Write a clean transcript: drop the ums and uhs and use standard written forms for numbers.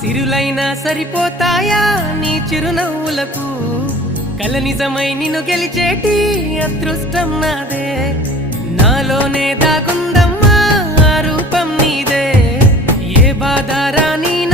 సిరులైనా సరిపోతాయా నీ చిరునవ్వులకు కల నిజమై నిన్ను గెలిచేటి అదృష్టం నాదే నాలోనే దాగుందమ్మా ఆ రూపం నీదే ఏ బాధ రాని